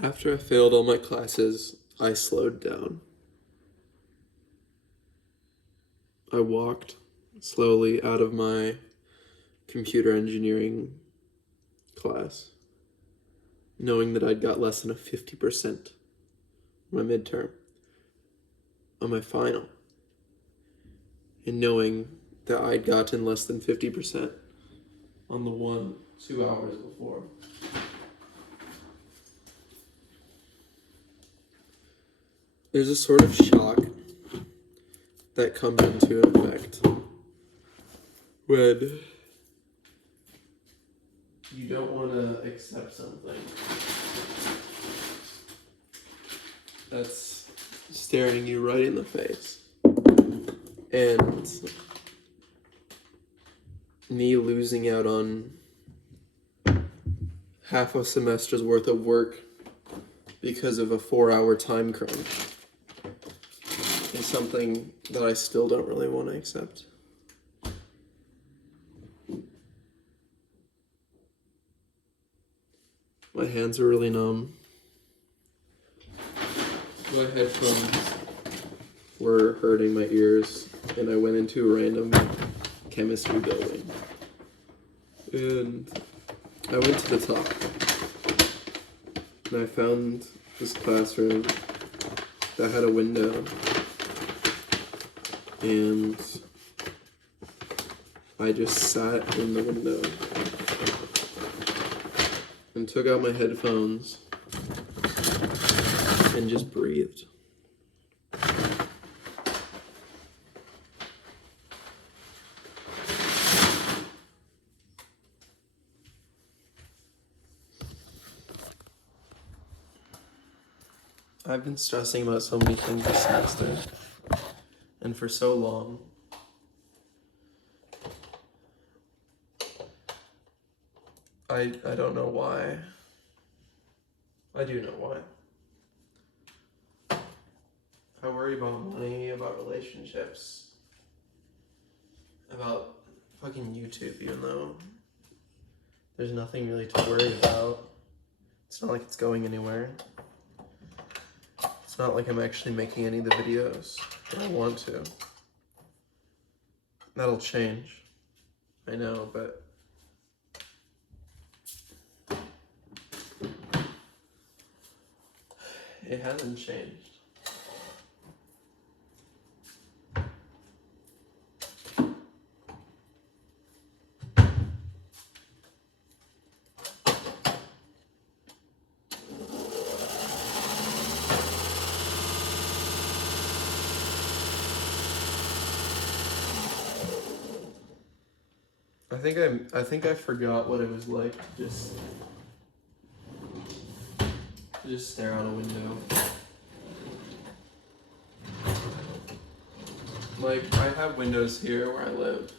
After I failed all my classes, I slowed down. I walked slowly out of my computer engineering class, knowing that I'd got less than a 50% on my midterm, on my final, and knowing that I'd gotten less than 50% on the 2 hours before. There's a sort of shock that comes into effect when you don't want to accept something that's staring you right in the face. And me losing out on half a semester's worth of work because of a 4-hour time crunch is something that I still don't really want to accept. My hands are really numb. My headphones were hurting my ears, and I went into a random chemistry building. And I went to the top, and I found this classroom that had a window, and I just sat in the window and took out my headphones and just breathed. I've been stressing about so many things this semester, and for so long. I don't know why. I do know why. I worry about money, about relationships, about fucking YouTube, even though there's nothing really to worry about. It's not like it's going anywhere. It's not like I'm actually making any of the videos that I want to. That'll change. I know, but it hasn't changed. I think I forgot what it was like to just stare out a window. Like, I have windows here where I live,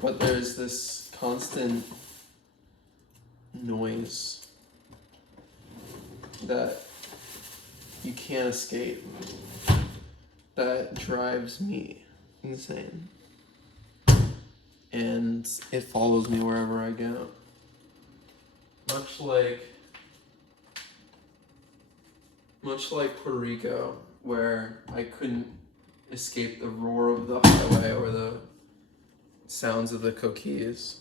but there's this constant noise that you can't escape that drives me insane. And it follows me wherever I go. Much like Puerto Rico, where I couldn't escape the roar of the highway or the sounds of the coquilles.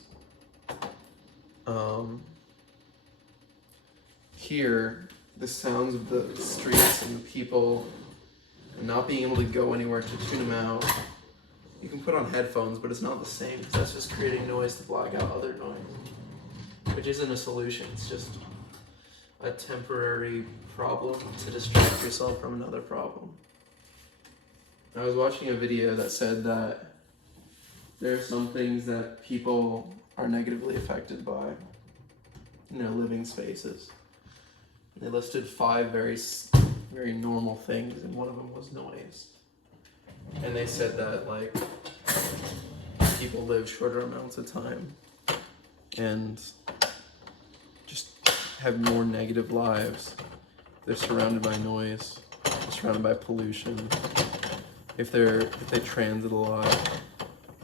Here, the sounds of the streets and the people, and not being able to go anywhere to tune them out. You can put on headphones, but it's not the same. That's just creating noise to block out other noise, which isn't a solution. It's just a temporary problem to distract yourself from another problem. I was watching a video that said that there are some things that people are negatively affected by in their living spaces. And they listed 5 very normal things, and one of them was noise. And they said that, like, people live shorter amounts of time and just have more negative lives. They're surrounded by noise, they're surrounded by pollution, if they transit a lot,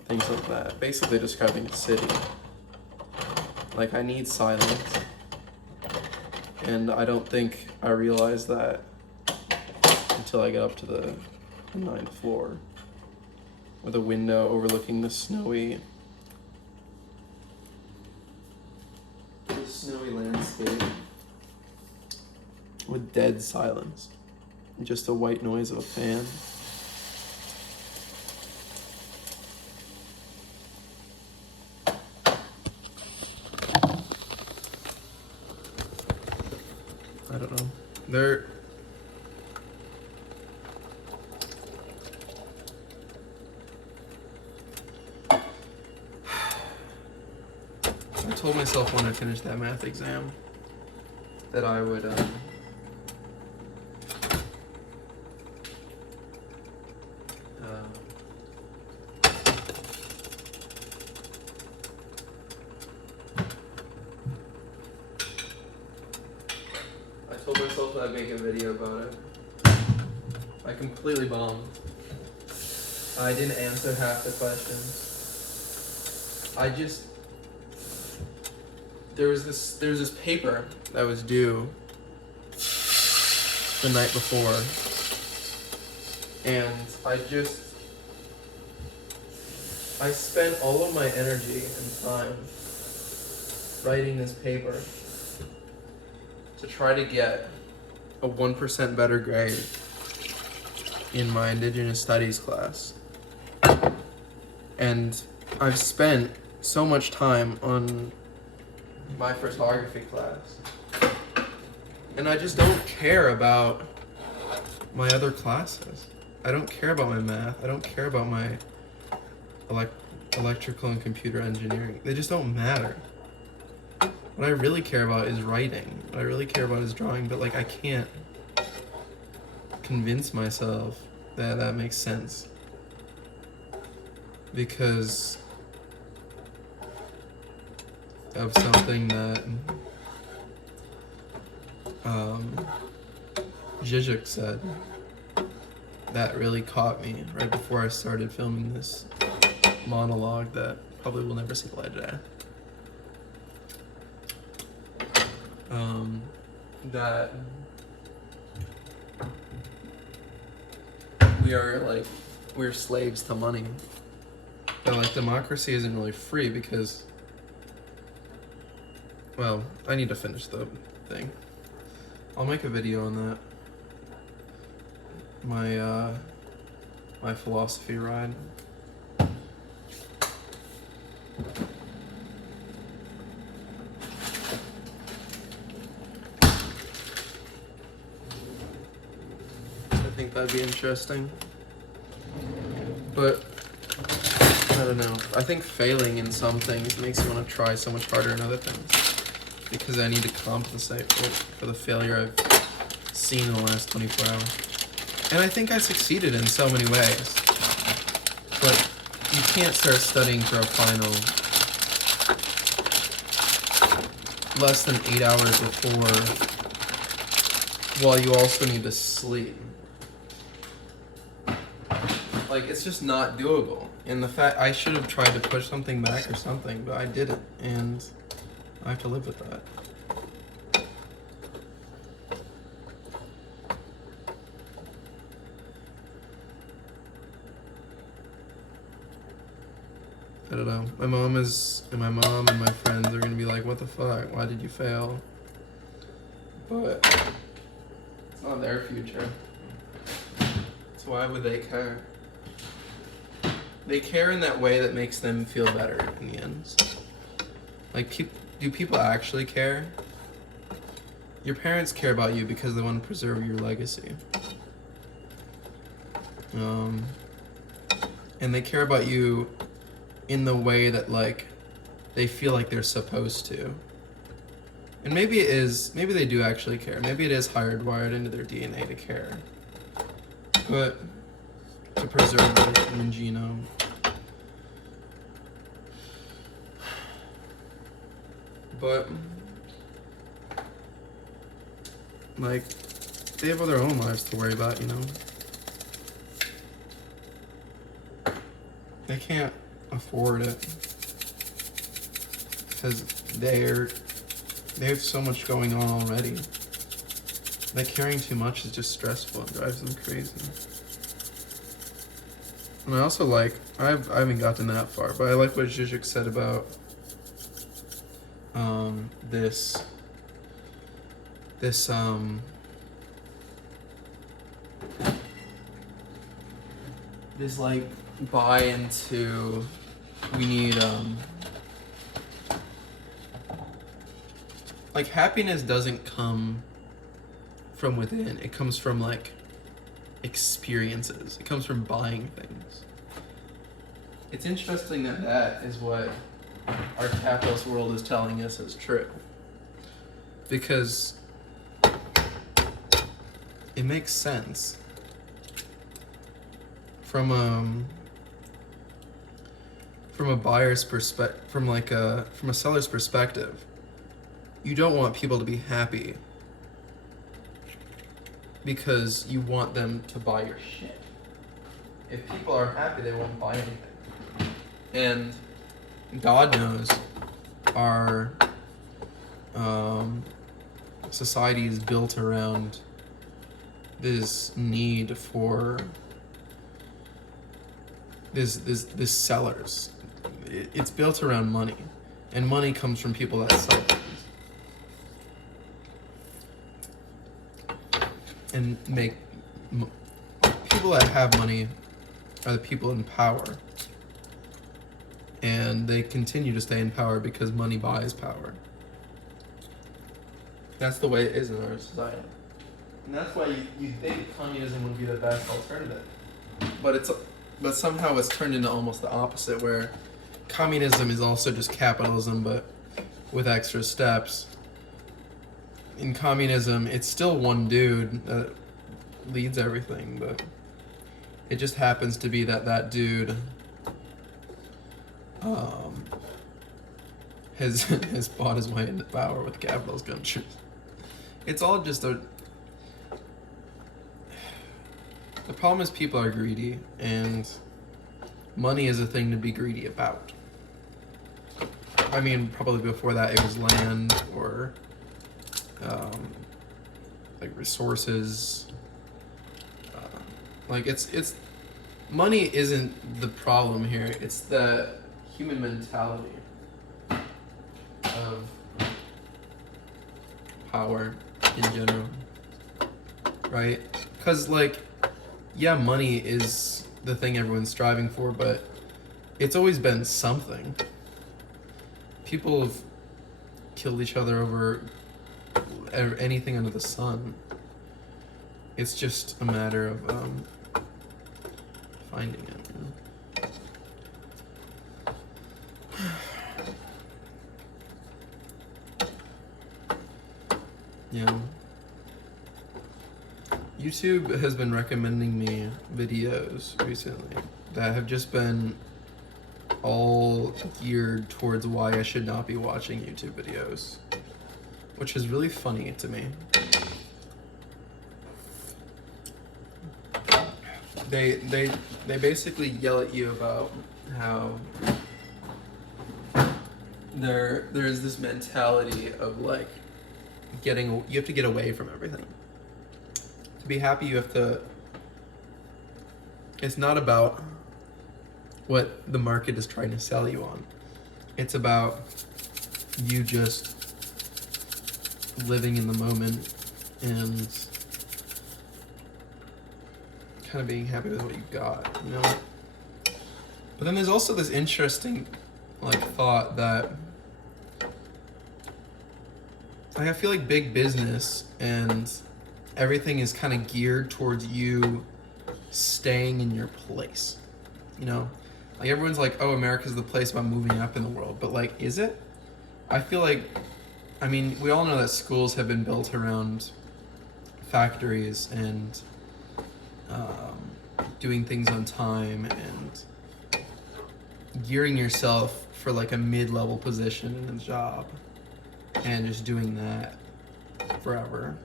things like that. Basically describing a city. Like, I need silence. And I don't think I realized that until I got up to the 9th floor with a window overlooking the snowy landscape with dead silence. Just the white noise of a fan. I don't know. I told myself when I finished that math exam that I would I told myself that I'd make a video about it. I completely bombed. I didn't answer half the questions. There was this paper that was due the night before, and I spent all of my energy and time writing this paper to try to get a 1% better grade in my Indigenous Studies class. And I've spent so much time on my photography class, and I just don't care about my other classes. I don't care about my math. I don't care about my electrical and computer engineering. They just don't matter. What I really care about is writing. What I really care about is drawing, but I can't convince myself that that makes sense, because of something that Zizek said that really caught me right before I started filming this monologue that probably will never see the light of day. That we're slaves to money. But democracy isn't really free because, well, I need to finish the thing. I'll make a video on that. My philosophy ride. I think that'd be interesting. But I don't know. I think failing in some things makes you want to try so much harder in other things, because I need to compensate for the failure I've seen in the last 24 hours. And I think I succeeded in so many ways. But you can't start studying for a final less than 8 hours before, while you also need to sleep. It's just not doable. And the fact I should have tried to push something back or something, but I didn't, and I have to live with that. I don't know. My mom and my friends are gonna be like, "What the fuck? Why did you fail?" But it's not their future. So why would they care? They care in that way that makes them feel better in the end. Do people actually care? Your parents care about you because they want to preserve your legacy. And they care about you in the way that they feel like they're supposed to. And maybe they do actually care. Maybe it is hardwired into their DNA to care. But to preserve the human genome. But they have their own lives to worry about, They can't afford it because They have so much going on already. Like, carrying too much is just stressful and drives them crazy. And I also like, I haven't gotten that far, but I like what Zuzek said about this like buy into, we need like, happiness doesn't come from within. It comes from like experiences. It comes from buying things. It's interesting that that is what our capitalist world is telling us is true, because it makes sense from a buyer's perspective, from a seller's perspective. You don't want people to be happy because you want them to buy your shit. If people are happy, they won't buy anything. And God knows our society is built around this need for this sellers. It's built around money, and money comes from people that sell things. And people that have money are the people in power, and they continue to stay in power because money buys power. That's the way it is in our society, and that's why you think communism would be the best alternative, but somehow it's turned into almost the opposite, where communism is also just capitalism but with extra steps. In communism, it's still one dude that leads everything, but it just happens to be that dude has bought his way into power with capitalist countries. It's all just the problem is people are greedy, and money is a thing to be greedy about. I mean, probably before that it was land or like resources. Like it's money isn't the problem here. It's the human mentality of power in general, right? Because like, yeah, money is the thing everyone's striving for, but it's always been something. People have killed each other over anything under the sun. It's just a matter of finding it. Yeah. YouTube has been recommending me videos recently that have just been all geared towards why I should not be watching YouTube videos, which is really funny to me. They basically yell at you about how there's this mentality of like you have to get away from everything. To be happy, you have to. It's not about what the market is trying to sell you on. It's about you just living in the moment and kind of being happy with what you got, you know? But then there's also this interesting thought that I feel like big business and everything is kind of geared towards you staying in your place, you know? Like everyone's like, oh, America's the place about moving up in the world, but like, is it? I feel like, I mean, we all know that schools have been built around factories and doing things on time and gearing yourself for like a mid-level position in a job and just doing that forever.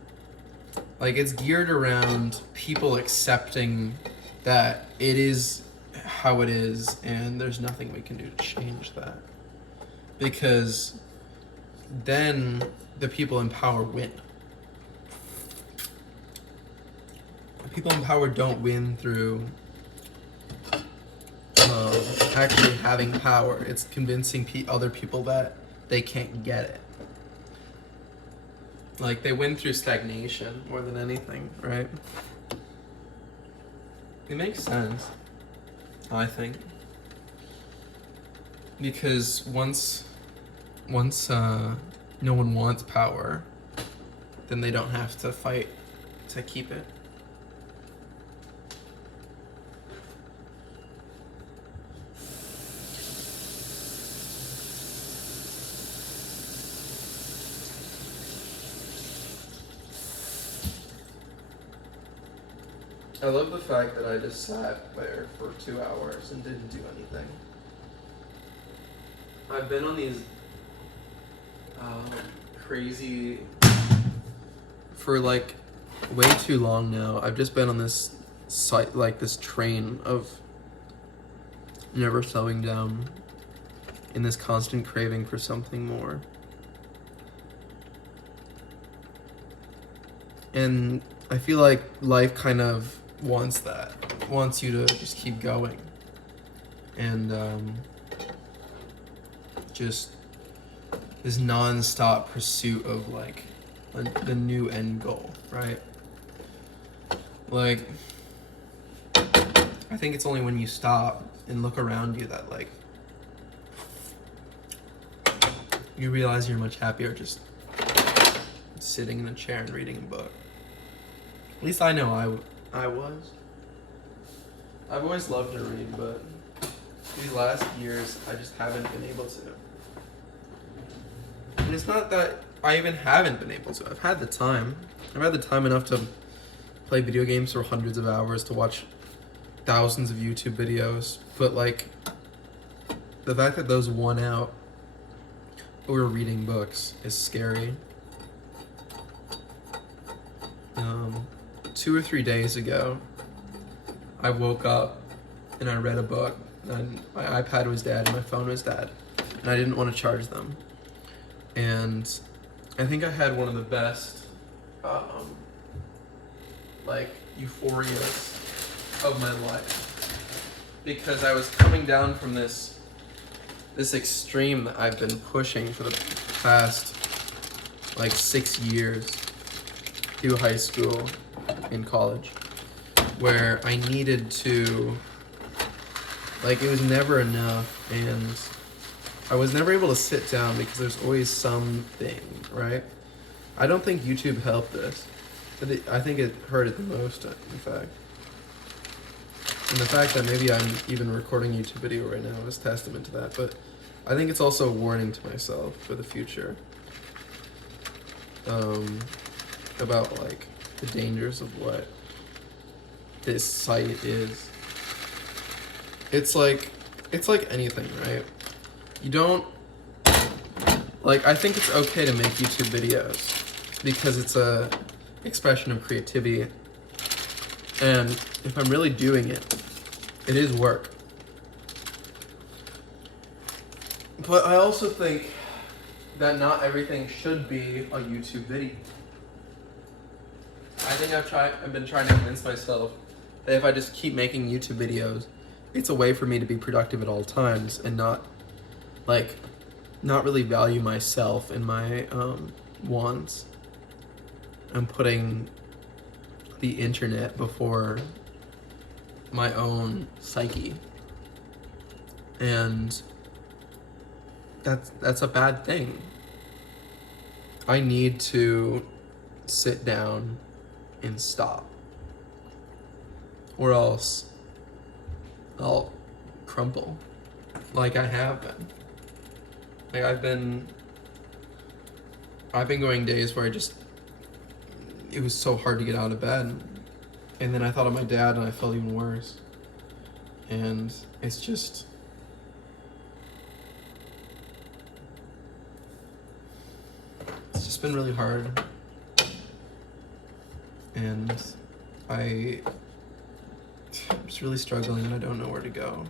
Like it's geared around people accepting that it is how it is and there's nothing we can do to change that. Because then the people in power win. The people in power don't win through actually having power. It's convincing other people that they can't get it. Like, they win through stagnation more than anything, right? It makes sense, I think. Because once no one wants power, then they don't have to fight to keep it. I love the fact that I just sat there for 2 hours and didn't do anything. I've been on these crazy for like way too long now. I've just been on this this train of never slowing down in this constant craving for something more. And I feel like life kind of wants you to just keep going. And just this non-stop pursuit of like the new end goal, right? Like, I think it's only when you stop and look around you that like you realize you're much happier just sitting in a chair and reading a book. At least I know I was. I've always loved to read, but these last years I just haven't been able to. And it's not that I even haven't been able to. I've had the time. I've had the time enough to play video games for hundreds of hours, to watch thousands of YouTube videos. But like, the fact that those won out over reading books is scary. 2 or 3 days ago, I woke up and I read a book, and my iPad was dead and my phone was dead, and I didn't want to charge them. And I think I had one of the best euphorias of my life, because I was coming down from this extreme that I've been pushing for the past 6 years through high school and college, where I needed to, it was never enough, and I was never able to sit down because there's always something, right? I don't think YouTube helped this. I think it hurt it the most, in fact. And the fact that maybe I'm even recording a YouTube video right now is testament to that, but I think it's also a warning to myself for the future. About the dangers of what this site is. It's like anything, right? You don't, I think it's okay to make YouTube videos because it's a expression of creativity. And if I'm really doing it, it is work. But I also think that not everything should be a YouTube video. I think I've been trying to convince myself that if I just keep making YouTube videos, it's a way for me to be productive at all times and not really value myself and my wants. I'm putting the internet before my own psyche. And that's a bad thing. I need to sit down and stop, or else I'll crumple like I have been. I've been going days where it was so hard to get out of bed, and then I thought of my dad and I felt even worse. And it's just been really hard, and I'm just really struggling, and I don't know where to go.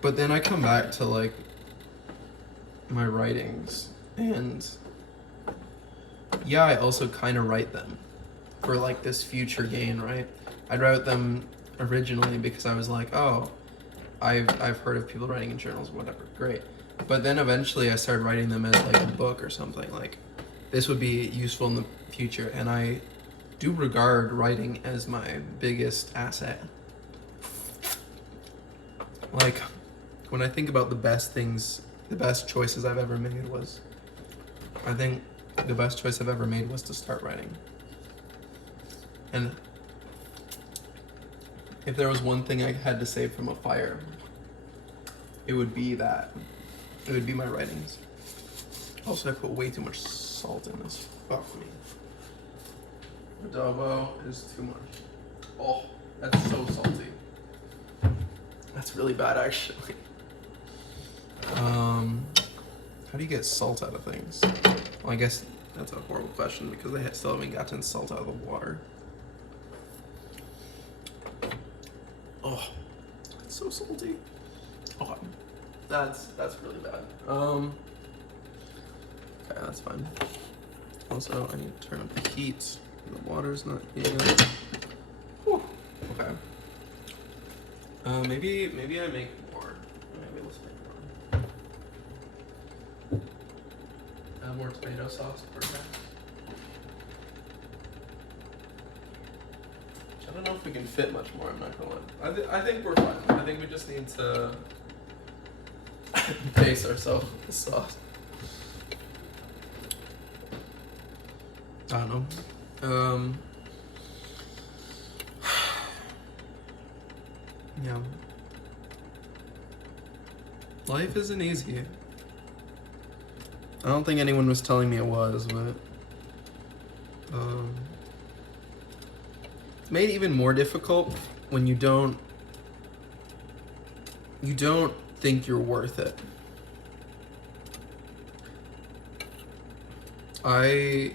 But then I come back to like my writings, and yeah, I also kind of write them for like this future gain, right? I wrote them originally because I was like, oh, I've heard of people writing in journals, whatever, great. But then eventually I started writing them as like a book or something, like this would be useful in the future, and I do regard writing as my biggest asset. Like, when I think about the best choices I've ever made was, I think the best choice I've ever made was to start writing. And if there was one thing I had to save from a fire, it would be that. It would be my writings. Also, I put way too much salt in this. Fuck me. Adobo is too much. Oh, that's so salty. That's really bad, actually. How do you get salt out of things? Well, I guess that's a horrible question because they still haven't gotten salt out of the water. Oh, it's so salty. Oh, that's really bad. Okay, that's fine. Also, I need to turn up the heat. The water's not heating up. Whew. Okay. Maybe I make more. Maybe let's make more. Add more tomato sauce, perfect. I don't know if we can fit much more, I'm not gonna lie. I think we're fine. I think we just need to pace ourselves with the sauce. I don't know. Yeah. Life isn't easy. I don't think anyone was telling me it was, but it's made even more difficult when you don't think you're worth it. I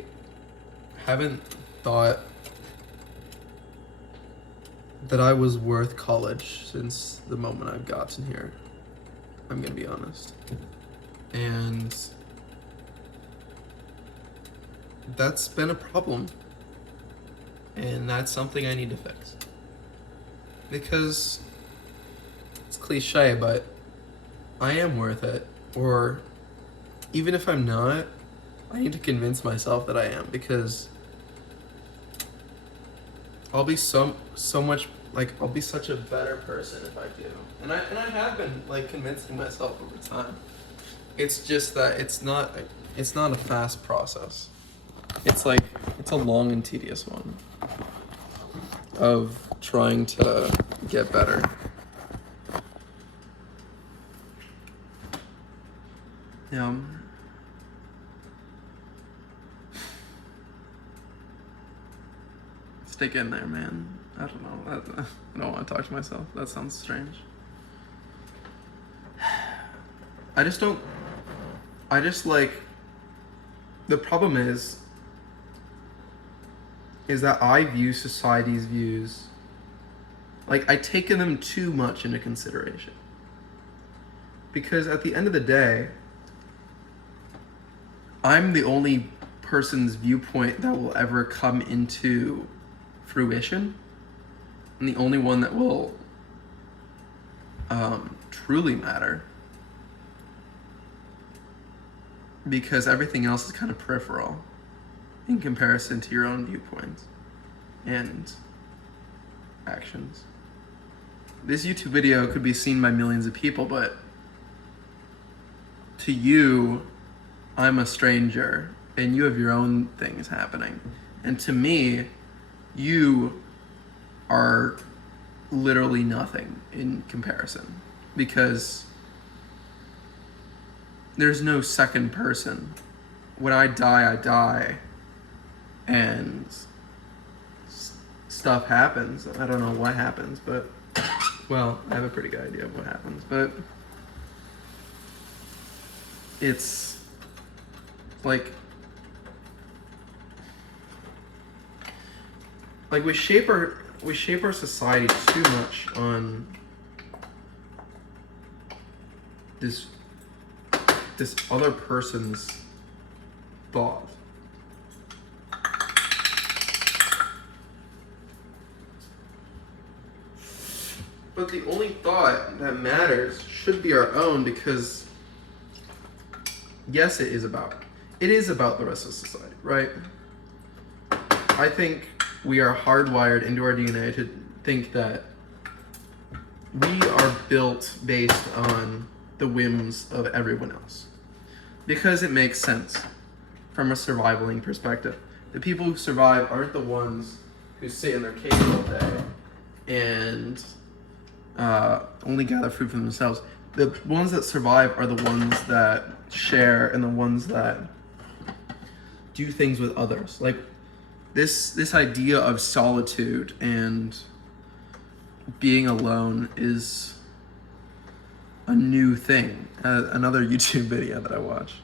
haven't thought that I was worth college since the moment I've gotten here. I'm gonna be honest. And that's been a problem. And that's something I need to fix. Because it's cliche, but I am worth it. Or even if I'm not, I need to convince myself that I am, because I'll be so much, like, I'll be such a better person if I do. And I have been like convincing myself over time. It's just that it's not a fast process. It's a long and tedious one of trying to get better. Yeah. Stick in there, man. I don't know. I don't want to talk to myself. That sounds strange. The problem is that I view society's views, like, I take them too much into consideration. Because at the end of the day, I'm the only person's viewpoint that will ever come into fruition, and the only one that will truly matter, because everything else is kind of peripheral in comparison to your own viewpoints and actions. This YouTube video could be seen by millions of people, but to you, I'm a stranger and you have your own things happening. And to me, you are literally nothing in comparison, because there's no second person. When I die, and stuff happens. I don't know what happens, but, well, I have a pretty good idea of what happens, but it's like we shape our society too much on this other person's thought. But the only thought that matters should be our own, because yes, it is about the rest of society, right? I think we are hardwired into our DNA to think that we are built based on the whims of everyone else, because it makes sense from a survivaling perspective. The people who survive aren't the ones who sit in their cave all day and only gather food for themselves. The ones that survive are the ones that share and the ones that do things with others. Like this idea of solitude and being alone is a new thing. Another YouTube video that I watched.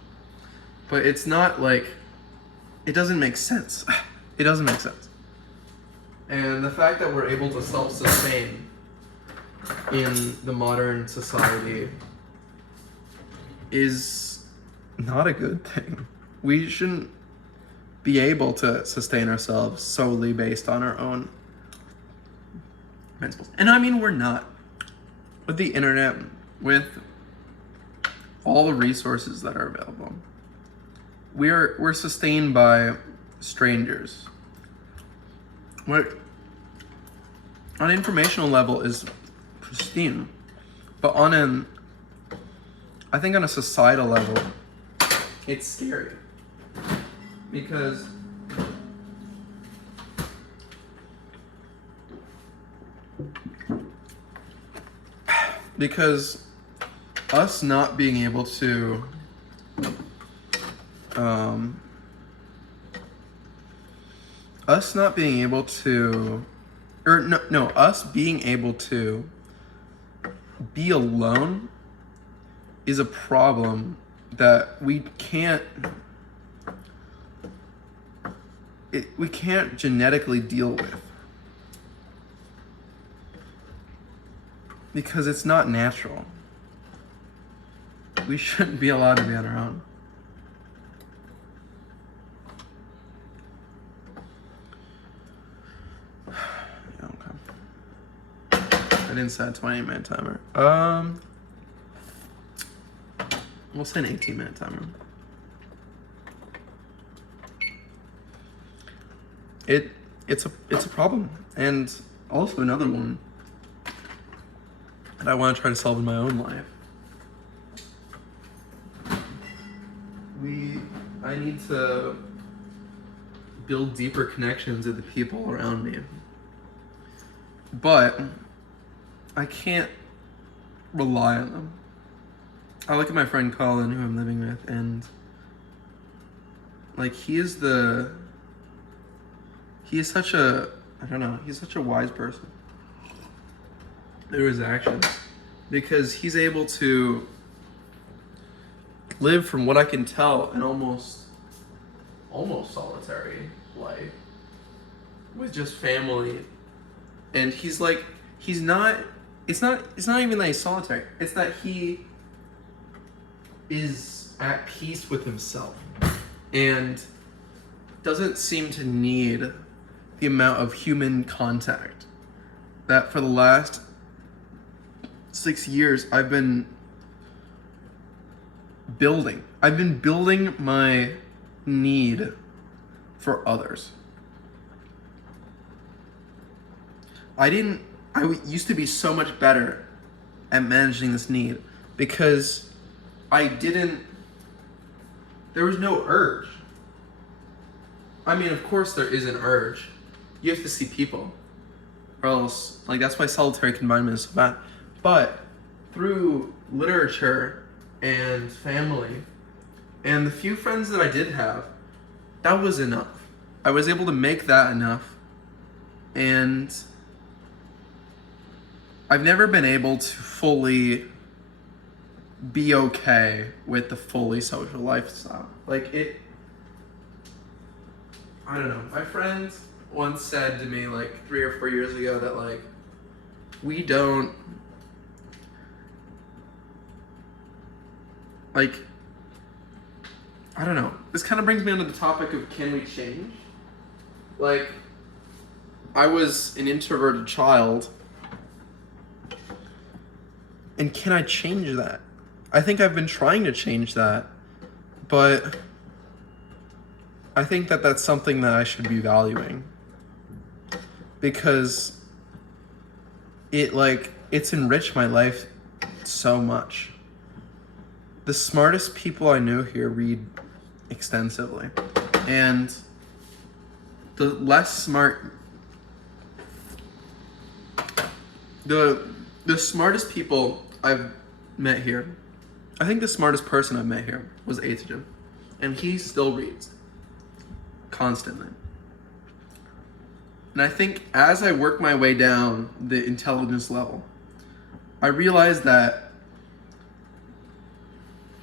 But it's not like, it doesn't make sense. It doesn't make sense. And the fact that we're able to self-sustain in the modern society is not a good thing. We shouldn't be able to sustain ourselves solely based on our own principles. And I mean, we're not. With the internet, with all the resources that are available, we're sustained by strangers. What on an informational level is pristine, but I think on a societal level, it's scary. Because us not being able to us being able to be alone is a problem that we can't genetically deal with, because it's not natural. We shouldn't be allowed to be on our own. I didn't set a 20-minute timer. We'll set an 18-minute timer. It's a problem, and also another one that I want to try to solve in my own life. I need to build deeper connections with the people around me, but I can't rely on them. I look at my friend Colin, who I'm living with, and like he's such a wise person through his actions, because he's able to live, from what I can tell, an almost solitary life with just family. And it's not even that he's solitary, it's that he is at peace with himself and doesn't seem to need the amount of human contact that for the last 6 years I've been building. I've been building my need for others. I used to be so much better at managing this need because there was no urge. I mean, of course there is an urge. You have to see people, or else, like, that's why solitary confinement is so bad. But through literature and family and the few friends that I did have, that was enough. I was able to make that enough, and I've never been able to fully be okay with the fully social lifestyle. I don't know. My friend once said to me, like 3 or 4 years ago, that like, we don't like, I don't know. This kind of brings me onto the topic of, can we change? Like, I was an introverted child, and can I change that? I think I've been trying to change that, but I think that that's something that I should be valuing, because it's enriched my life so much. The smartest people I know here read extensively, and the less smart, the smartest people I've met here, I think the smartest person I've met here was Aiden, and he still reads constantly. And I think as I work my way down the intelligence level, I realized that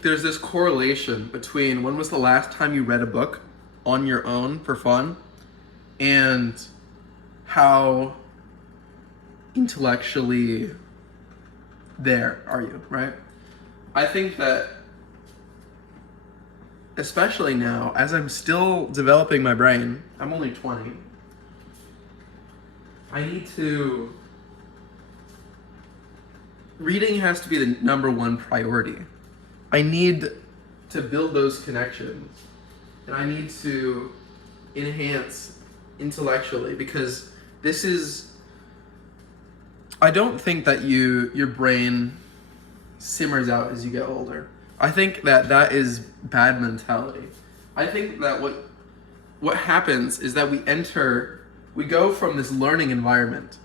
there's this correlation between when was the last time you read a book on your own for fun and how intellectually there are you, right? I think that, especially now, as I'm still developing my brain, I'm only 20, reading has to be the number one priority. I need to build those connections, and I need to enhance intellectually, because I don't think that your brain simmers out as you get older. I think that is bad mentality. I think that what happens is that we go from this learning environment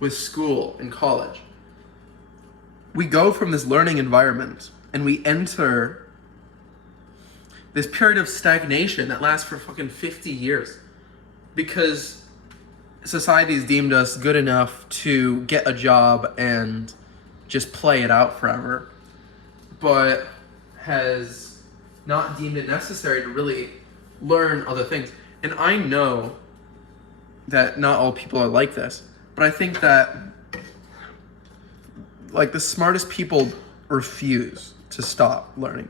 with school and college. We go from this learning environment and we enter this period of stagnation that lasts for fucking 50 years because society's deemed us good enough to get a job and just play it out forever, but has not deemed it necessary to really learn other things. And I know that not all people are like this, but I think that the smartest people refuse to stop learning.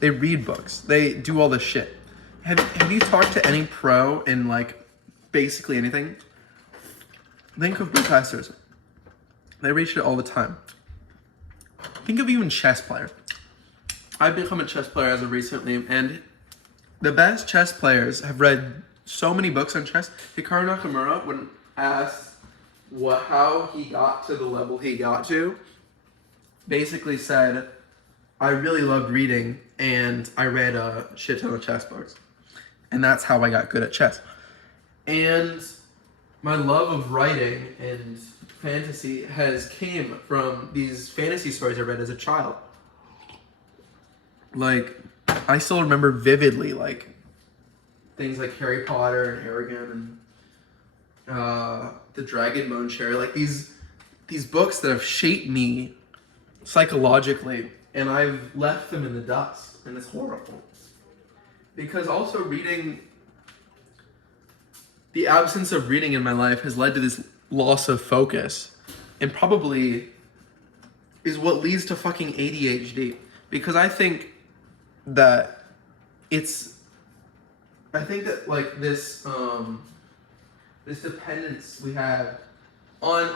They read books. They do all this shit. Have you talked to any pro in basically anything? Think of professors. They read shit all the time. Think of even chess players. I've become a chess player as of recently, and the best chess players have read so many books on chess. Hikaru Nakamura, when asked how he got to the level he got to, basically said, I really loved reading, and I read a shit ton of chess books. And that's how I got good at chess. And my love of writing and fantasy came from these fantasy stories I read as a child. I still remember vividly, things like Harry Potter and Aragon and the Dragon Bone Cherry, these books that have shaped me psychologically, and I've left them in the dust, and it's horrible. Because also the absence of reading in my life has led to this loss of focus, and probably is what leads to fucking ADHD. Because I think that this dependence we have on,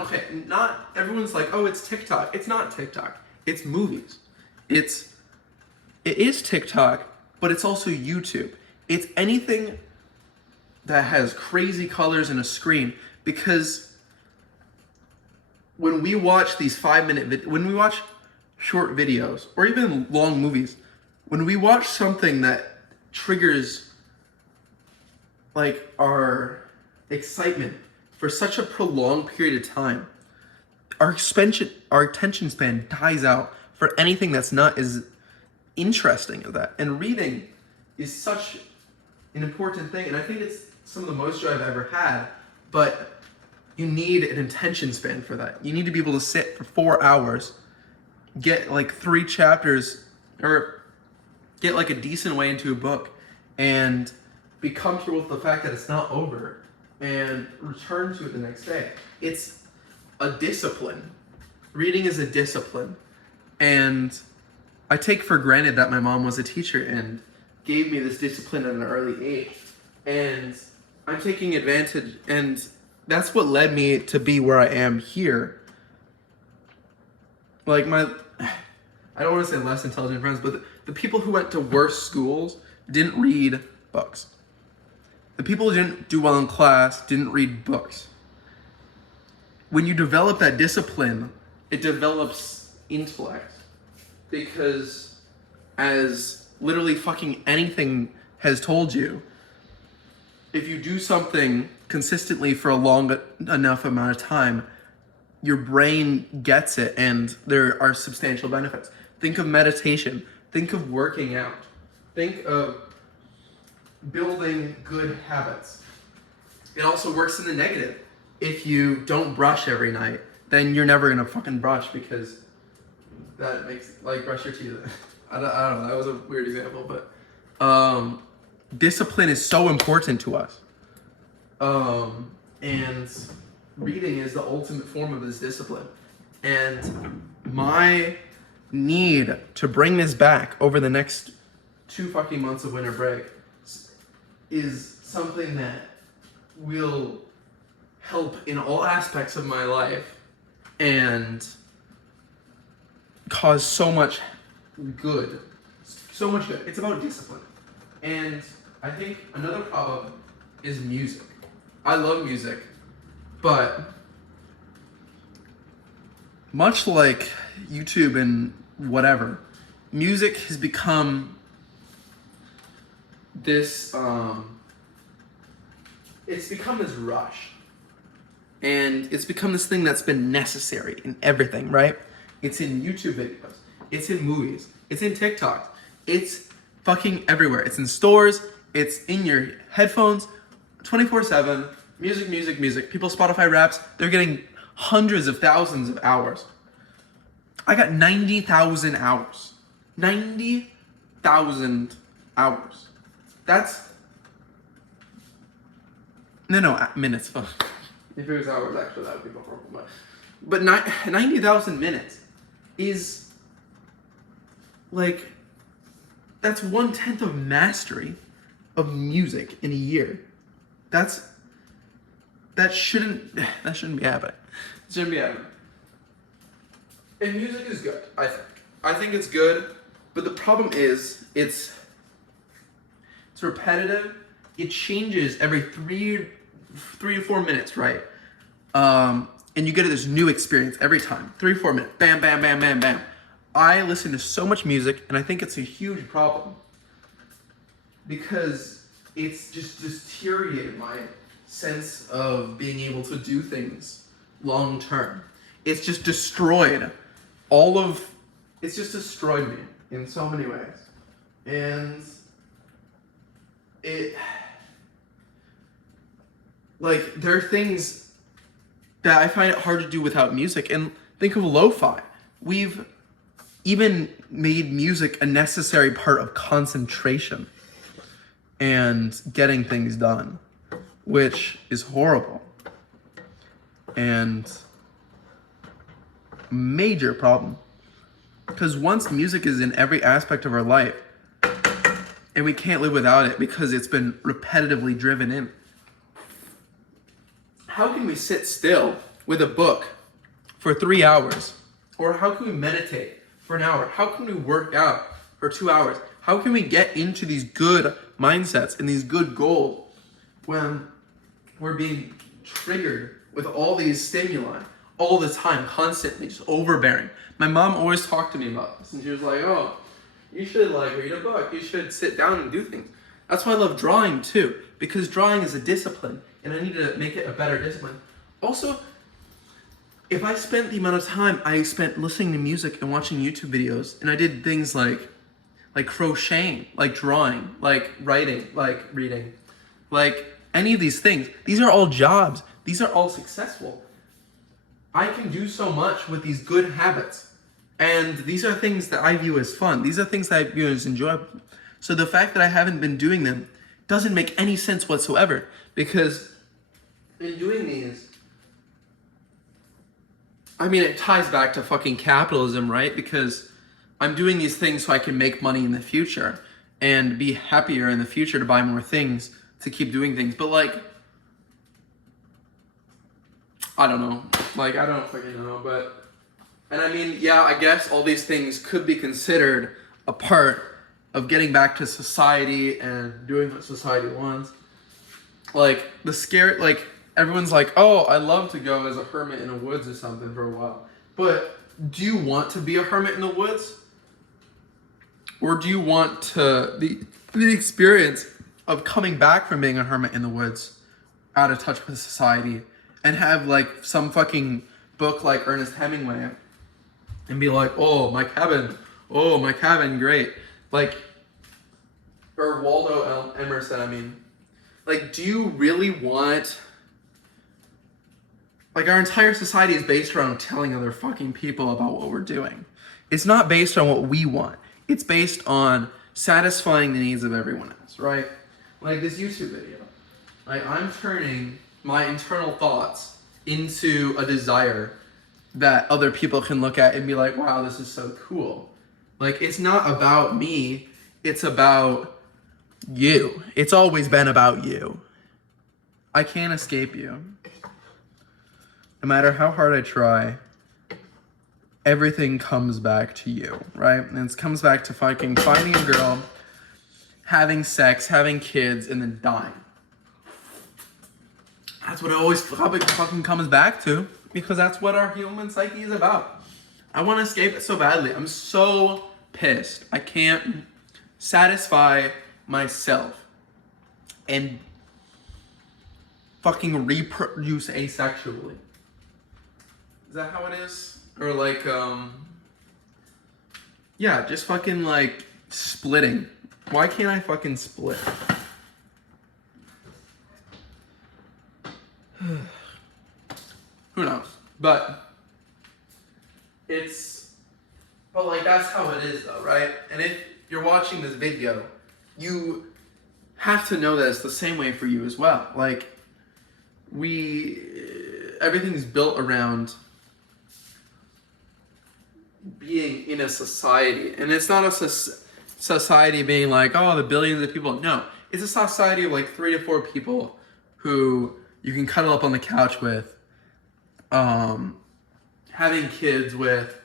not everyone's oh, it's TikTok. It's not TikTok. It's movies. It is TikTok, but it's also YouTube. It's anything that has crazy colors and a screen, because when we watch these 5-minute when we watch short videos or even long movies, when we watch something that triggers our excitement for such a prolonged period of time, our attention span dies out for anything that's not as interesting as that. And reading is such an important thing, and I think it's some of the most joy I've ever had, but you need an attention span for that. You need to be able to sit for 4 hours, get 3 chapters, or get a decent way into a book, and be comfortable with the fact that it's not over, and return to it the next day. It's a discipline. Reading is a discipline, and I take for granted that my mom was a teacher and gave me this discipline at an early age. And I'm taking advantage, and that's what led me to be where I am here. Like I don't want to say less intelligent friends, but the people who went to worse schools didn't read books. The people who didn't do well in class didn't read books. When you develop that discipline, it develops intellect. Because as literally fucking anything has told you, if you do something consistently for a long enough amount of time, your brain gets it and there are substantial benefits. Think of meditation. Think of working out. Think of building good habits. It also works in the negative. If you don't brush every night, then you're never gonna fucking brush because that makes, like, brush your teeth. I don't know, that was a weird example, but discipline is so important to us. And reading is the ultimate form of this discipline. And my need to bring this back over the next 2 fucking months of winter break is something that will help in all aspects of my life and cause so much good. So much good. It's about discipline. And I think another problem is music. I love music, but much like YouTube and whatever, music has become this, it's become this rush. And it's become this thing that's been necessary in everything, right? It's in YouTube videos. It's in movies. It's in TikTok. It's fucking everywhere. It's in stores. It's in your headphones, 24/7. Music, music, music. People Spotify Raps, they're getting hundreds of thousands of hours. I got 90,000 hours. 90,000 hours. That's... No, minutes. If it was hours, actually, that would be more horrible. But 90,000 minutes is, like, that's 1/10 of mastery of music in a year. That shouldn't be happening. It shouldn't be happening. And music is good, I think. I think it's good, but the problem is it's repetitive. It changes every three to 4 minutes, right? And you get this new experience every time. 3 or 4 minutes. Bam, bam, bam, bam, bam. I listen to so much music, and I think it's a huge problem because it's just deteriorated my sense of being able to do things long term. It's just destroyed it's just destroyed me in so many ways. And there are things that I find it hard to do without music. And think of lo-fi. We've even made music a necessary part of concentration and getting things done, which is horrible and major problem. Because once music is in every aspect of our life, and we can't live without it because it's been repetitively driven in. How can we sit still with a book for 3 hours? Or how can we meditate for an hour? How can we work out for 2 hours? How can we get into these good mindsets and these good goals when we're being triggered with all these stimuli all the time, constantly, just overbearing? My mom always talked to me about this, and she was like, oh, you should read a book. You should sit down and do things. That's why I love drawing too, because drawing is a discipline, and I need to make it a better discipline. Also, if I spent the amount of time I spent listening to music and watching YouTube videos, and I did things like crocheting, like drawing, like writing, like reading, like any of these things, these are all jobs. These are all successful. I can do so much with these good habits. And these are things that I view as fun. These are things that I view as enjoyable. So the fact that I haven't been doing them doesn't make any sense whatsoever. Because in doing these, I mean, it ties back to fucking capitalism, right? Because I'm doing these things so I can make money in the future and be happier in the future to buy more things, to keep doing things. But like, I don't know. Like, I don't fucking know. But, and I mean, yeah, I guess all these things could be considered a part of getting back to society and doing what society wants. Like, like, everyone's like, oh, I love to go as a hermit in the woods or something for a while. But do you want to be a hermit in the woods? Or do you want the experience of coming back from being a hermit in the woods, out of touch with society, and have like some fucking book like Ernest Hemingway and be like, oh, my cabin, great. Like, or Waldo Emerson, I mean. Like, do you really want... Like, our entire society is based around telling other fucking people about what we're doing. It's not based on what we want. It's based on satisfying the needs of everyone else, right? Like this YouTube video. Like, I'm turning my internal thoughts into a desire that other people can look at and be like, wow, this is so cool. Like, it's not about me. It's about you. It's always been about you. I can't escape you. No matter how hard I try, everything comes back to you, right? And it comes back to fucking finding a girl, having sex, having kids, and then dying. That's what it always fucking comes back to, because that's what our human psyche is about. I want to escape it so badly. I'm so pissed. I can't satisfy myself and fucking reproduce asexually. Is that how it is? Or like, yeah, just fucking like splitting. Why can't I fucking split? Who knows? But like, that's how it is though, right? And if you're watching this video, you have to know that it's the same way for you as well. Like, everything's built around being in a society. And it's not a society being like, oh, the billions of people. No, it's a society of like 3 to 4 people who you can cuddle up on the couch with, having kids with.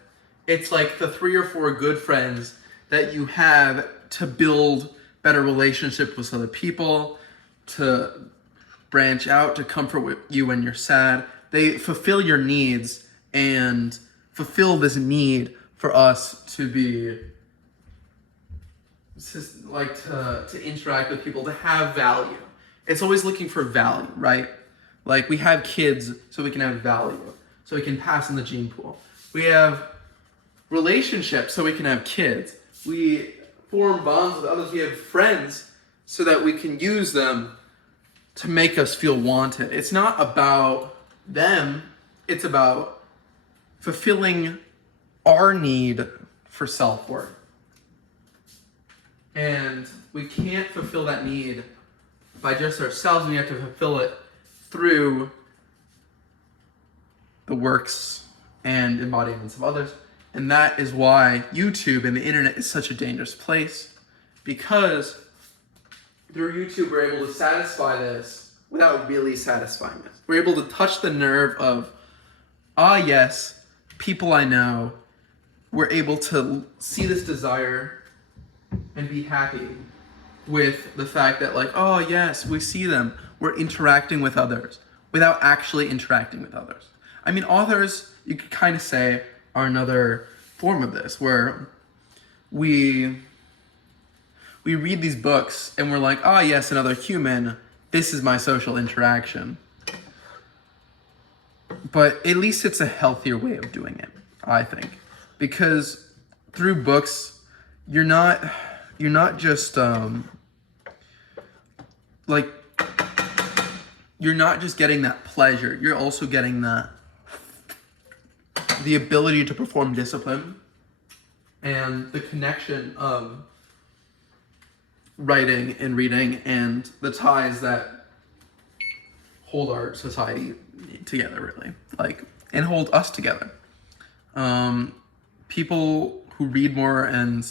It's like the 3 or 4 good friends that you have to build better relationships with other people, to branch out, to comfort you when you're sad. They fulfill your needs and fulfill this need for us to be, like, to interact with people, to have value. It's always looking for value, right? Like, we have kids so we can have value, so we can pass in the gene pool. We have relationships so we can have kids. We form bonds with others. We have friends so that we can use them to make us feel wanted. It's not about them. It's about fulfilling our need for self-worth. And we can't fulfill that need by just ourselves. We have to fulfill it through the works and embodiments of others. And that is why YouTube and the internet is such a dangerous place, because through YouTube we're able to satisfy this without really satisfying it. We're able to touch the nerve of, yes, people I know. We're able to see this desire and be happy with the fact that, like, oh yes, we see them. We're interacting with others without actually interacting with others. I mean, authors, you could kind of say, are another form of this, where we read these books and we're like, oh yes, another human, this is my social interaction. But at least it's a healthier way of doing it, I think. Because through books, you're not just like, you're not just getting that pleasure, you're also getting the ability to perform discipline and the connection of writing and reading and the ties that hold our society together, really, like, and hold us together. People who read more and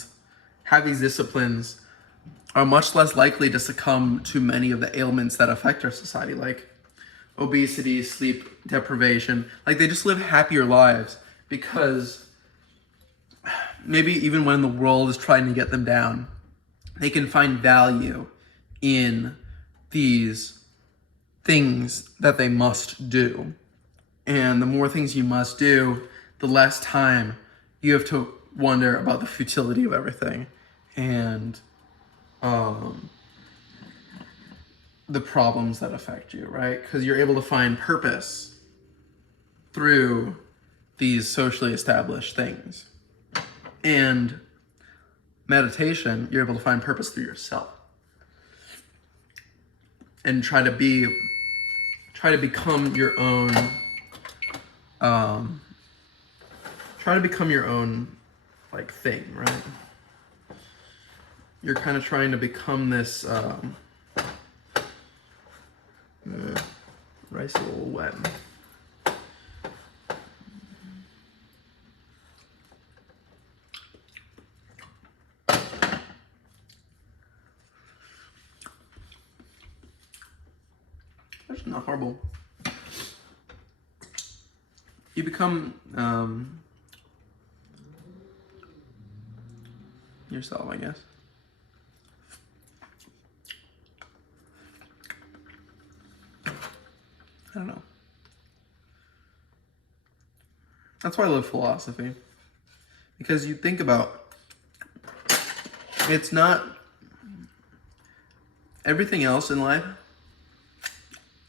have these disciplines are much less likely to succumb to many of the ailments that affect our society, like obesity, sleep deprivation. Like, they just live happier lives because maybe even when the world is trying to get them down, they can find value in these things that they must do. And the more things you must do, the less time you have to wonder about the futility of everything and the problems that affect you, right? Because you're able to find purpose through these socially established things. And meditation, you're able to find purpose through yourself and try to become your own like thing, right? You're kind of trying to become this rice a little wet. That's not horrible. You become yourself, I guess. I don't know. That's why I love philosophy. Because you think about, it's not, everything else in life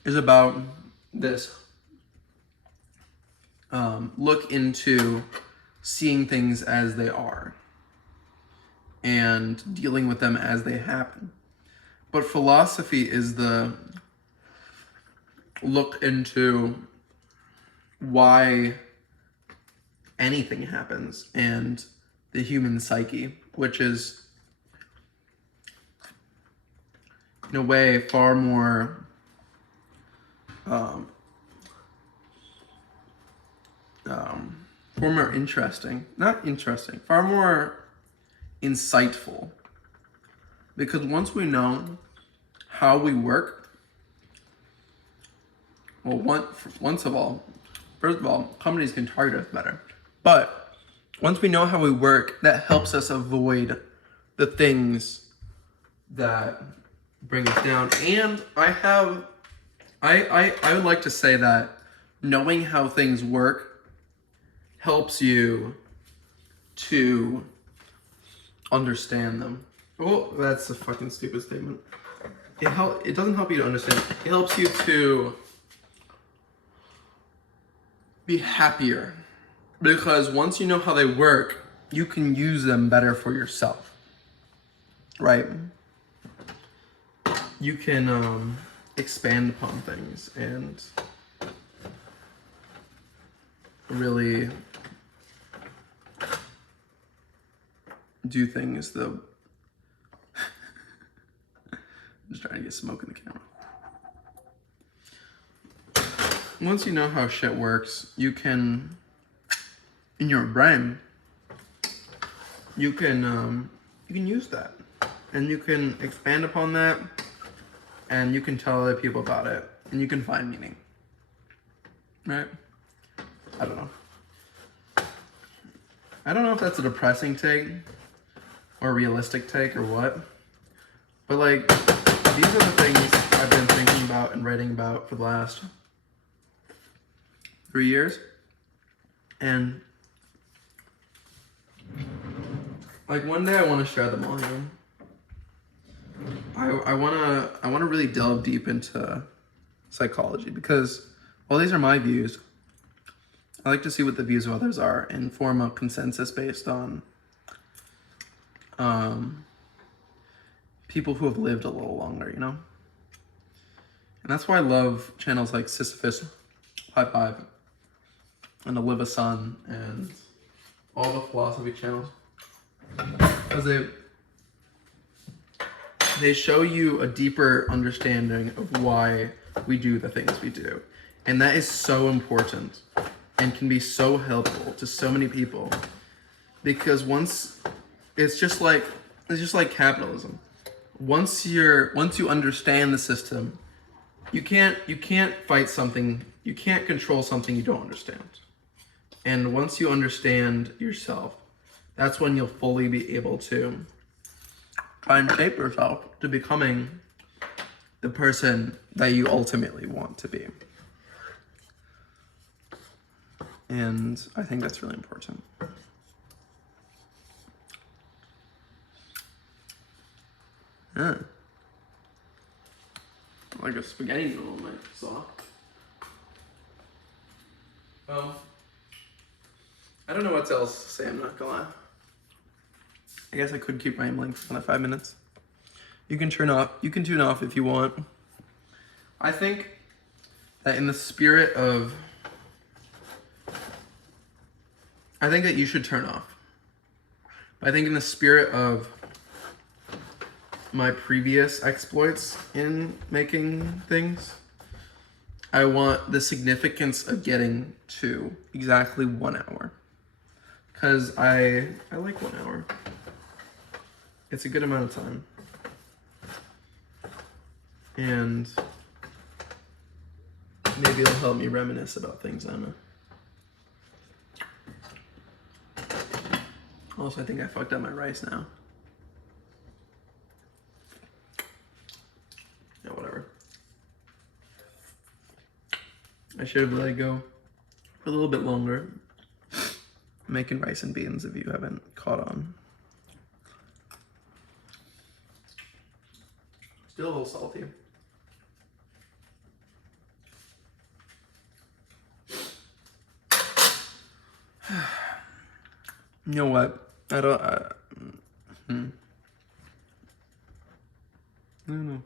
is about this. Look into seeing things as they are and dealing with them as they happen. But philosophy is the look into why anything happens and the human psyche, which is in a way far more far more insightful. Because once we know how we work, well, first of all, companies can target us better. But once we know how we work, that helps us avoid the things that bring us down. And I would like to say that knowing how things work helps you to understand them. Oh, that's a fucking stupid statement. It doesn't help you to understand. It helps you to be happier. Because once you know how they work, you can use them better for yourself. Right? You can expand upon things and really do things I'm just trying to get smoke in the camera. Once you know how shit works, you can, in your brain, you can use that, and you can expand upon that, and you can tell other people about it, and you can find meaning. Right? I don't know. I don't know if that's a depressing take or a realistic take or what, but like, these are the things I've been thinking about and writing about for the last 3 years. And like, one day I want to share them all, you know? I want to really delve deep into psychology, because while these are my views, I like to see what the views of others are and form a consensus based on people who have lived a little longer, you know? And that's why I love channels like Sisyphus, High Five, and To Live a Sun, and all the philosophy channels. Because they show you a deeper understanding of why we do the things we do. And that is so important and can be so helpful to so many people. because it's just like capitalism. Once you understand the system, you can't fight something, you can't control something you don't understand. And once you understand yourself, that's when you'll fully be able to try and shape yourself to becoming the person that you ultimately want to be. And I think that's really important. Yeah. Like a spaghetti noodle in my sock. I don't know what else to say, I'm not gonna lie. I guess I could keep rambling for another 5 minutes. You can tune off if you want. I think that in the spirit of, I think that you should turn off. I think in the spirit of my previous exploits in making things, I want the significance of getting to exactly 1 hour. Because I like 1 hour. It's a good amount of time. And maybe it'll help me reminisce about things I know. Also, I think I fucked up my rice now. Yeah, whatever. I should have let it go for a little bit longer. Making rice and beans if you haven't caught on. Still a little salty. You know what? I don't know.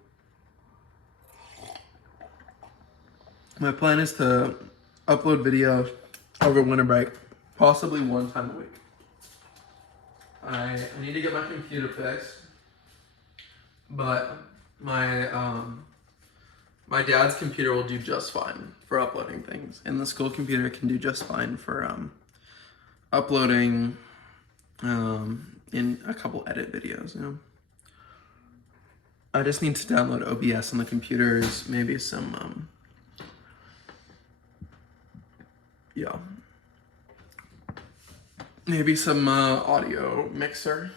My plan is to upload videos over winter break, possibly 1 time a week. I need to get my computer fixed, but my dad's computer will do just fine for uploading things, and the school computer can do just fine for uploading in a couple edit videos, you know. I just need to download OBS on the computers, maybe some maybe some audio mixer,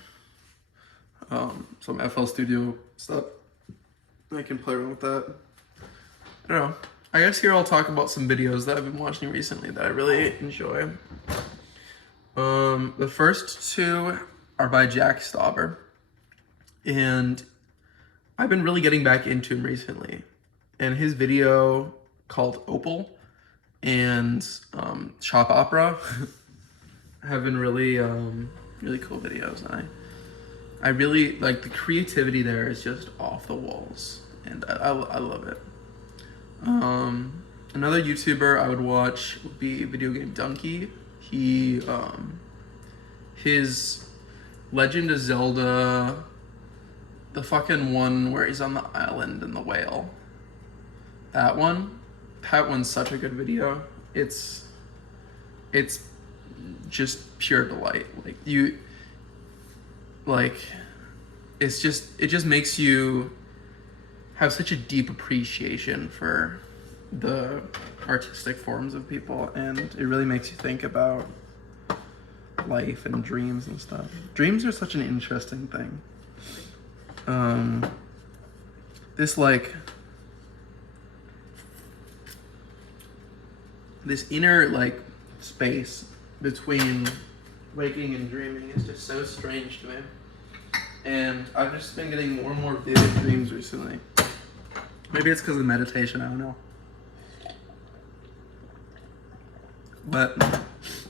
some FL Studio stuff. I can play around with that. I don't know. I guess here I'll talk about some videos that I've been watching recently that I really enjoy. The first 2 are by Jack Stauber, and I've been really getting back into him recently. And his video called Opal and Shop Opera have been really really cool videos. And I really like the creativity there is just off the walls, and I love it. Another YouTuber I would watch would be Video Game Donkey. He his Legend of Zelda, the fucking one where he's on the island and the whale. That one's such a good video. It's just pure delight. It just makes you have such a deep appreciation for the artistic forms of people, and it really makes you think about life and dreams and stuff. Dreams are such an interesting thing. This inner space between waking and dreaming is just so strange to me. And I've just been getting more and more vivid dreams recently. Maybe it's because of meditation, I don't know. But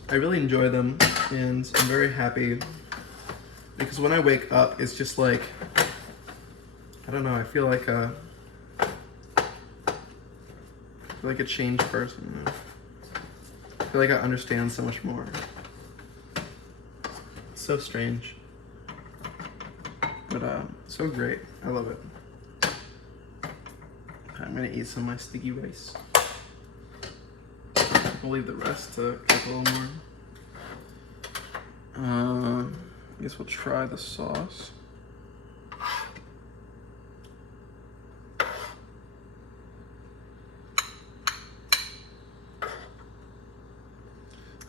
I really enjoy them, and I'm very happy because when I wake up, it's just I don't know, I feel like a changed person. You know? I feel like I understand so much more. It's so strange. But so great. I love it. I'm gonna eat some of my sticky rice. I'll leave the rest to cook a little more. I guess we'll try the sauce.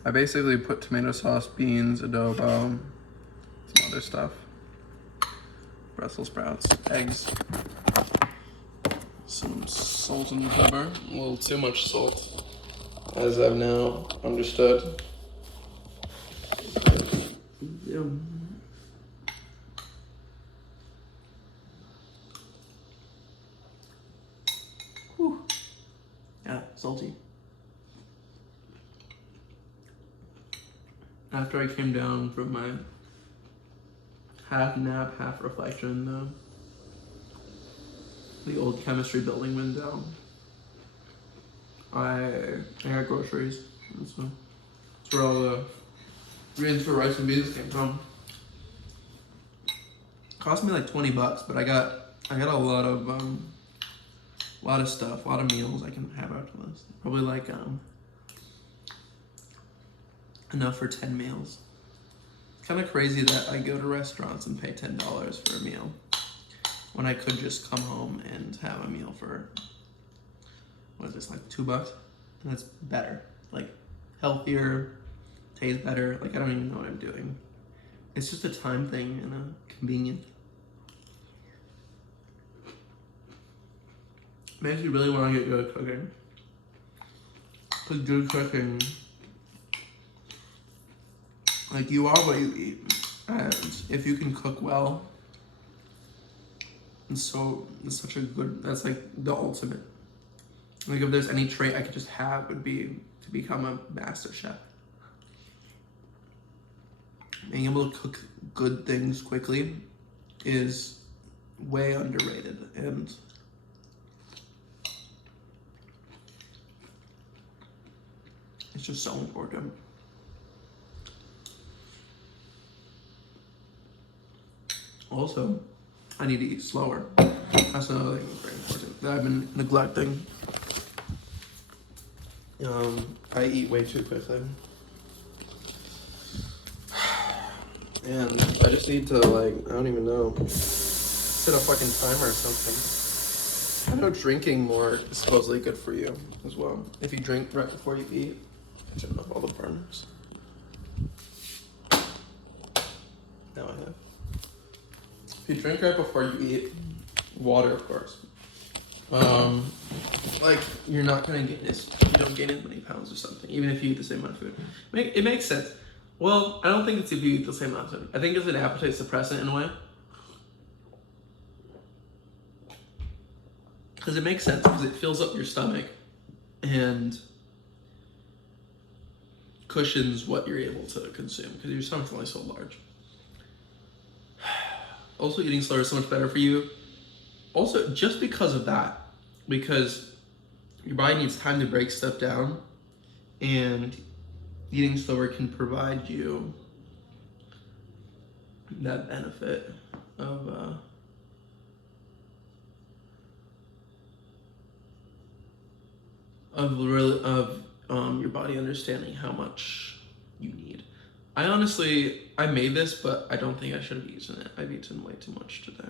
I basically put tomato sauce, beans, adobo, some other stuff, Brussels sprouts, eggs, some salt and pepper. A little too much salt, as I've now understood. Yum. Whew. Yeah, salty. After I came down from my half nap, half reflection, the old chemistry building window, I got groceries. That's where all the greens for rice and beans came from. Cost me like $20, but I got a lot of stuff, a lot of meals I can have after this. Probably like enough for 10 meals. Kind of crazy that I go to restaurants and pay $10 for a meal when I could just come home and have a meal for, what is this, like $2? And that's better, like healthier, tastes better. Like I don't even know what I'm doing. It's just a time thing and a convenient. Makes you really want to get good at cooking. Because good cooking, like you are what you eat. And if you can cook well, it's such a good, that's like the ultimate. Like if there's any trait I could just have, would be to become a master chef. Being able to cook good things quickly is way underrated, and it's just so important. Also, I need to eat slower. That's another thing that's very important that I've been neglecting. I eat way too quickly. And I just need to, like, I don't even know, set a fucking timer or something. I know drinking more is supposedly good for you as well. If you drink right before you eat, I turn off all the burners. Now I have. If you drink right before you eat, water of course, like you're not gonna gain this, you don't gain as many pounds or something, even if you eat the same amount of food. It makes sense. Well, I don't think it's if you eat the same amount of food. I think it's an appetite suppressant in a way. Because it makes sense, because it fills up your stomach and cushions what you're able to consume, because your stomach's only so large. Also, eating slower is so much better for you. Also, just because of that, because your body needs time to break stuff down, and eating slower can provide you that benefit of your body understanding how much you need. I made this, but I don't think I should have eaten it. I've eaten way too much today.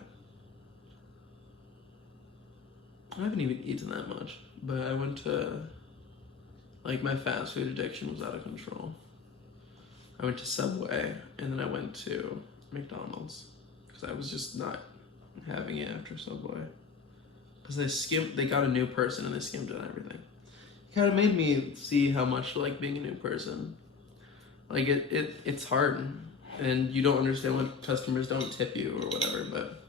I haven't even eaten that much, but I went to, like, my fast food addiction was out of control. I went to Subway, and then I went to McDonald's, because I was just not having it after Subway. Because they got a new person, and they skimmed on everything. It kind of made me see how much like being a new person. Like it's hard, and you don't understand what customers don't tip you or whatever, but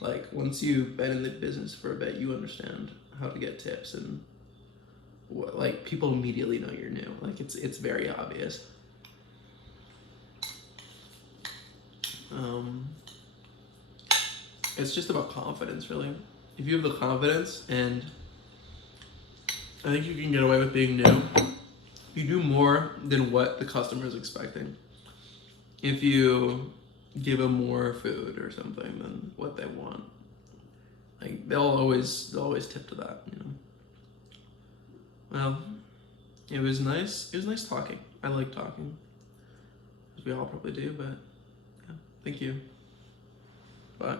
like once you've been in the business for a bit, you understand how to get tips, and what, like people immediately know you're new. Like it's very obvious. It's just about confidence, really. If you have the confidence, and I think you can get away with being new. You do more than what the customer is expecting. If you give them more food or something than what they want, like they'll always tip to that, you know. Well, it was nice. It was nice talking. I like talking. It as we all probably do, but yeah, thank you. Bye.